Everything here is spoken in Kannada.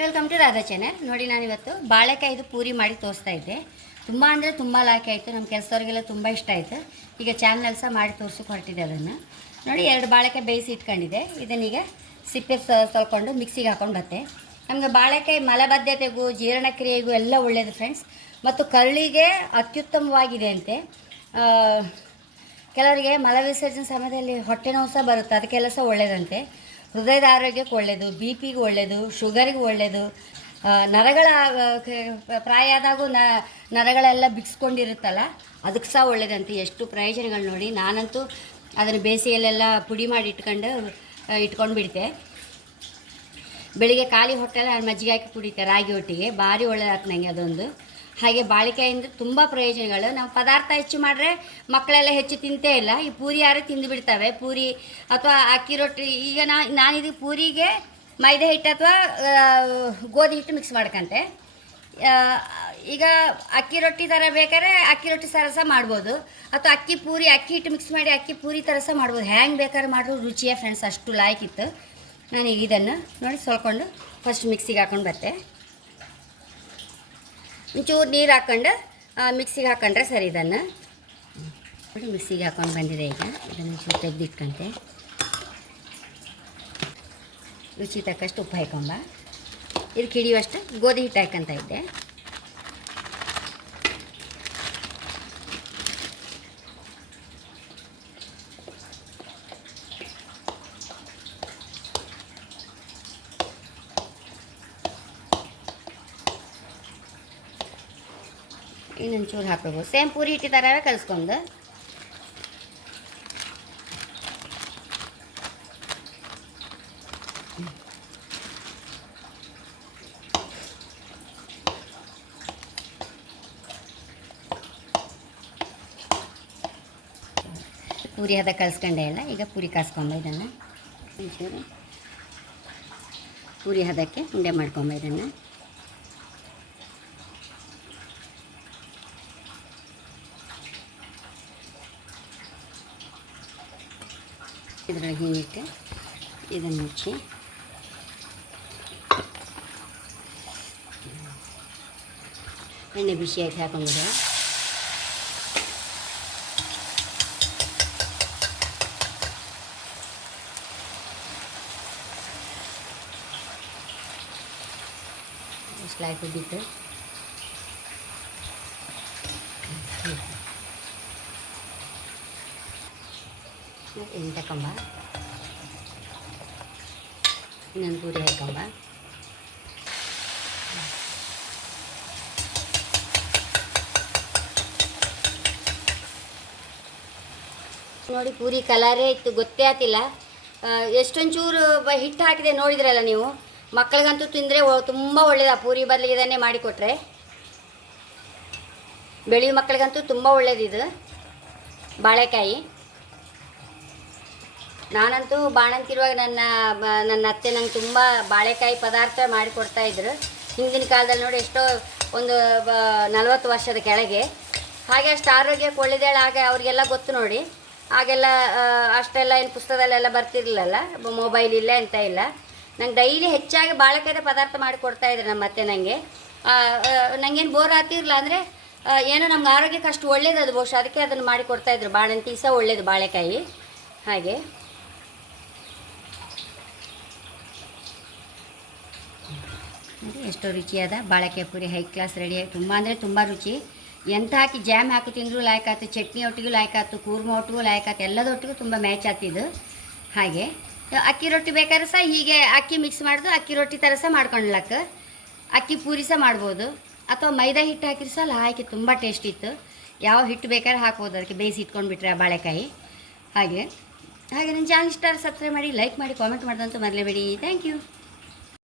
Welcome to Radha channel. ನೋಡಿ, ನಾನಿವತ್ತು ಬಾಳೆಕಾಯಿದು ಪೂರಿ ಮಾಡಿ ತೋರಿಸ್ತಾ ಇದ್ದೆ. ತುಂಬ ಅಂದರೆ ತುಂಬ ಲಾಯ್ಕ್ ಆಯಿತು. ನಮ್ಮ ಕೆಲಸದವ್ರಿಗೆಲ್ಲ ತುಂಬ ಇಷ್ಟ ಆಯಿತು. ಈಗ ಚಾನಲ್ ಸಹ ಮಾಡಿ ತೋರಿಸೋಕೆ ಹೊರಟಿದೆ. ಅದನ್ನು ನೋಡಿ, 2 ಬಾಳೆಕಾಯಿ ಬೇಯಿಸಿ ಇಟ್ಕೊಂಡಿದ್ದೆ. ಇದನ್ನೀಗ ಸಿಪ್ಪೆ ತೊಳ್ಕೊಂಡು ಮಿಕ್ಸಿಗೆ ಹಾಕೊಂಡು ಬತ್ತೆ. ನಮಗೆ ಬಾಳೆಕಾಯಿ ಮಲಬದ್ಧತೆಗೂ ಜೀರ್ಣಕ್ರಿಯೆಗೂ ಎಲ್ಲ ಒಳ್ಳೆಯದು ಫ್ರೆಂಡ್ಸ್. ಮತ್ತು ಕರುಳಿಗೆ ಅತ್ಯುತ್ತಮವಾಗಿದೆ ಅಂತೆ. ಕೆಲವರಿಗೆ ಮಲ ವಿಸರ್ಜನೆ ಸಮಯದಲ್ಲಿ ಹೊಟ್ಟೆ ನೋವು ಸಹ ಬರುತ್ತೆ, ಅದಕ್ಕೆಲ್ಲ ಸಹ ಒಳ್ಳೆಯದಂತೆ. ಹೃದಯದ ಆರೋಗ್ಯಕ್ಕೆ ಒಳ್ಳೆಯದು, ಬಿ ಪಿಗೆ ಒಳ್ಳೆಯದು, ಶುಗರಿಗೆ ಒಳ್ಳೆಯದು. ನರಗಳ ಪ್ರಾಯ ಆದಾಗೂ ನರಗಳೆಲ್ಲ ಬಿಗಿಸ್ಕೊಂಡಿರುತ್ತಲ್ಲ, ಅದಕ್ಕೆ ಸಹ ಒಳ್ಳೆಯದಂತೆ. ಎಷ್ಟು ಪ್ರಯೋಜನಗಳು ನೋಡಿ. ನಾನಂತೂ ಅದನ್ನು ಬೇಸಿಗೆಯಲ್ಲೆಲ್ಲ ಪುಡಿ ಮಾಡಿ ಇಟ್ಕೊಂಡು ಬಿಡ್ತೆ. ಬೆಳಿಗ್ಗೆ ಖಾಲಿ ಹೊಟ್ಟೆಲ್ಲ ಮಜ್ಜಿಗೆ ಹಾಕಿ ಕುಡಿತೆ ರಾಗಿ ಒಟ್ಟಿಗೆ. ಭಾರಿ ಒಳ್ಳೆಯದಾಗ್ತದೆ ನನಗೆ ಅದೊಂದು. ಹಾಗೆ ಬಾಳೆಕಾಯಿಂದ ತುಂಬ ಪ್ರಯೋಜನಗಳು. ನಾವು ಪದಾರ್ಥ ಹೆಚ್ಚು ಮಾಡಿದ್ರೆ ಮಕ್ಕಳೆಲ್ಲ ಹೆಚ್ಚು ತಿಂತೇ ಇಲ್ಲ. ಈ ಪೂರಿ ಯಾರೇ ತಿಂದು ಬಿಡ್ತವೆ, ಪೂರಿ ಅಥವಾ ಅಕ್ಕಿ ರೊಟ್ಟಿ. ಈಗ ನಾನಿದು ಪೂರಿಗೆ ಮೈದಾ ಹಿಟ್ಟು ಅಥವಾ ಗೋಧಿ ಹಿಟ್ಟು ಮಿಕ್ಸ್ ಮಾಡ್ಕೊಂತೆ. ಈಗ ಅಕ್ಕಿ ರೊಟ್ಟಿ ಥರ ಬೇಕಾದ್ರೆ ಅಕ್ಕಿ ರೊಟ್ಟಿ ಸಹ ಮಾಡ್ಬೋದು, ಅಥವಾ ಅಕ್ಕಿ ಹಿಟ್ಟು ಮಿಕ್ಸ್ ಮಾಡಿ ಅಕ್ಕಿ ಪೂರಿ ಥರ ಸಹ ಮಾಡ್ಬೋದು. ಹ್ಯಾಂಗೆ ಬೇಕಾದ್ರೆ ಮಾಡಿದ್ರು ರುಚಿಯೇ ಫ್ರೆಂಡ್ಸ್, ಅಷ್ಟು ಲಾಯ್ಕಿತ್ತು. ನಾನೀಗ ಇದನ್ನು ನೋಡಿ ಸೊಳ್ಕೊಂಡು ಫಸ್ಟ್ ಮಿಕ್ಸಿಗೆ ಹಾಕೊಂಡು ಬತ್ತೆ. ಒಂಚೂರು ನೀರು ಹಾಕ್ಕೊಂಡು ಮಿಕ್ಸಿಗೆ ಹಾಕ್ಕೊಂಡ್ರೆ ಸರಿ. ಇದನ್ನು ನೋಡಿ ಮಿಕ್ಸಿಗೆ ಹಾಕ್ಕೊಂಡು ಬಂದಿದೆ. ಈಗ ಇದನ್ನು ಒಂಚೂರು ತೆಗೆದಿಟ್ಕೊಂತೆ. ರುಚಿ ತಕ್ಕಷ್ಟು ಉಪ್ಪು ಹಾಕೊಂಬ. ಇದಕ್ಕೆ ಹಿಡಿಯುವಷ್ಟು ಗೋಧಿ ಹಿಟ್ಟು ಹಾಕ್ಕೊಂತ ಇದ್ದೆ. ಇನ್ನೊಂದು ಚೂರು ಹಾಕಬೇಕು. ಸೇಮ್ ಪೂರಿ ಹಿಟ್ಟು ಥರವೇ ಕಲಿಸ್ಕೊಂಡು ಪೂರಿ ಹದ ಕಲಿಸ್ಕೊಂಡೆ ಇಲ್ಲ. ಈಗ ಪೂರಿ ಕಾಸ್ಕೊಂಬ. ಇದನ್ನು ಒಂಚೂರು ಪೂರಿ ಹದಕ್ಕೆ ಉಂಡೆ ಮಾಡ್ಕೊಂಬ. ಇದನ್ನು ಇದರೊಳಗೆ ಹೀಗಿಟ್ಟು ಇದನ್ನು ಮುಚ್ಚಿ ಎಣ್ಣೆ ಬಿಸಿ ಆಗಿ ಹಾಕೊಂಡ್ಬಿಡುವ. ಇಷ್ಟು ಬಿಟ್ಟು ಇನ್ನು ತಗೊಂಬ. ಇನ್ನೊಂದು ಪೂರಿ ಹಾಕೊಂಬ. ನೋಡಿ, ಪೂರಿ ಕಲರೇ ಇತ್ತು, ಗೊತ್ತೇ ಆಗ್ತಿಲ್ಲ. ಎಷ್ಟೊಂಚೂರು ಹಿಟ್ಟು ಹಾಕಿದೆ ನೋಡಿದ್ರಲ್ಲ ನೀವು. ಮಕ್ಕಳಿಗಂತೂ ತಿಂದರೆ ತುಂಬ ಒಳ್ಳೆಯದು. ಆ ಪೂರಿ ಬದಲಿಗೆ ಇದನ್ನೇ ಮಾಡಿಕೊಟ್ರೆ ಬೆಳೆಯೋ ಮಕ್ಕಳಿಗಂತೂ ತುಂಬ ಒಳ್ಳೆಯದು ಇದು ಬಾಳೆಕಾಯಿ. ನಾನಂತೂ ಬಾಣಂತಿರುವಾಗ ನನ್ನ ಅತ್ತೆ ನಂಗೆ ತುಂಬ ಬಾಳೆಕಾಯಿ ಪದಾರ್ಥ ಮಾಡಿಕೊಡ್ತಾಯಿದ್ರು. ಹಿಂದಿನ ಕಾಲದಲ್ಲಿ ನೋಡಿ, ಎಷ್ಟೋ ಒಂದು 40 ವರ್ಷದ ಕೆಳಗೆ. ಹಾಗೆ ಅಷ್ಟು ಆರೋಗ್ಯಕ್ಕೆ ಒಳ್ಳೆಯದೇಳು. ಹಾಗೆ ಅವರಿಗೆಲ್ಲ ಗೊತ್ತು ನೋಡಿ. ಆಗೆಲ್ಲ ಅಷ್ಟೆಲ್ಲ ಏನು ಪುಸ್ತಕದಲ್ಲೆಲ್ಲ ಬರ್ತಿರ್ಲಿಲ್ಲಲ್ಲ, ಮೊಬೈಲ್ ಇಲ್ಲ ಎಂತ ಇಲ್ಲ. ನಂಗೆ ಡೈಲಿ ಹೆಚ್ಚಾಗಿ ಬಾಳೆಕಾಯ್ದ ಪದಾರ್ಥ ಮಾಡಿಕೊಡ್ತಾಯಿದ್ರು ನಮ್ಮ ಅತ್ತೆ. ನನಗೇನು ಬೋರ್ ಆಗ್ತಿರಲಿಲ್ಲ. ಅಂದರೆ ಏನೋ ನಮ್ಗೆ ಆರೋಗ್ಯಕ್ಕೆ ಅಷ್ಟು ಒಳ್ಳೇದು ಅದು ಬಹುಶಃ, ಅದಕ್ಕೆ ಅದನ್ನು ಮಾಡಿಕೊಡ್ತಾಯಿದ್ರು. ಬಾಣಂತಿ ಸಹ ಒಳ್ಳೇದು ಬಾಳೆಕಾಯಿ. ಹಾಗೆ ನೋಡಿ, ಎಷ್ಟೋ ರುಚಿಯಾದ ಬಾಳೆಕಾಯಿ ಪೂರಿ ಹೈ ಕ್ಲಾಸ್ ರೆಡಿಯಾಗಿ. ತುಂಬ ಅಂದರೆ ತುಂಬ ರುಚಿ. ಎಂತ ಹಾಕಿ ಜಾಮ್ ಹಾಕಿ ತಿಂದರೂ ಲಾಯ್ಕ್ ಆಯ್ತು, ಚಟ್ನಿ ಒಟ್ಟಿಗೂ ಲಾಯ್ಕ್ ಆಯ್ತು, ಕೂರ್ಮ ಒಟ್ಟಿಗೂ ಲಾಯ್ಕ್ ಆಯ್ತು, ಎಲ್ಲದೊಟ್ಟಿಗೂ ತುಂಬ ಮ್ಯಾಚ್ ಆಗ್ತಿದ್ದು. ಹಾಗೆ ಅಕ್ಕಿ ರೊಟ್ಟಿ ಬೇಕಾದ್ರೆ ಸಹ ಹೀಗೆ ಅಕ್ಕಿ ಮಿಕ್ಸ್ ಮಾಡಿದು ಅಕ್ಕಿ ರೊಟ್ಟಿ ಥರ ಸಹ ಮಾಡ್ಕೊಂಡ್ಲಕ್ಕ. ಅಕ್ಕಿ ಪೂರಿ ಸಹ ಮಾಡ್ಬೋದು, ಅಥವಾ ಮೈದಾ ಹಿಟ್ಟು ಹಾಕಿದ್ರೆ ಸಹ ಹಾಕಿ ತುಂಬ ಟೇಸ್ಟ್ ಇತ್ತು. ಯಾವ ಹಿಟ್ಟು ಬೇಕಾದ್ರೆ ಹಾಕ್ಬೋದು ಅದಕ್ಕೆ, ಬೇಯಿಸಿ ಇಟ್ಕೊಂಡ್ಬಿಟ್ರೆ ಆ ಬಾಳೆಕಾಯಿ. ಹಾಗೆ ನನ್ನ ಚಾನಲ್ ಇಷ್ಟ ಸಬ್ಸ್ಕ್ರೈಬ್ ಮಾಡಿ, ಲೈಕ್ ಮಾಡಿ, ಕಾಮೆಂಟ್ ಮಾಡೋದಂತೂ ಮರಲೇಬೇಡಿ. Thank you.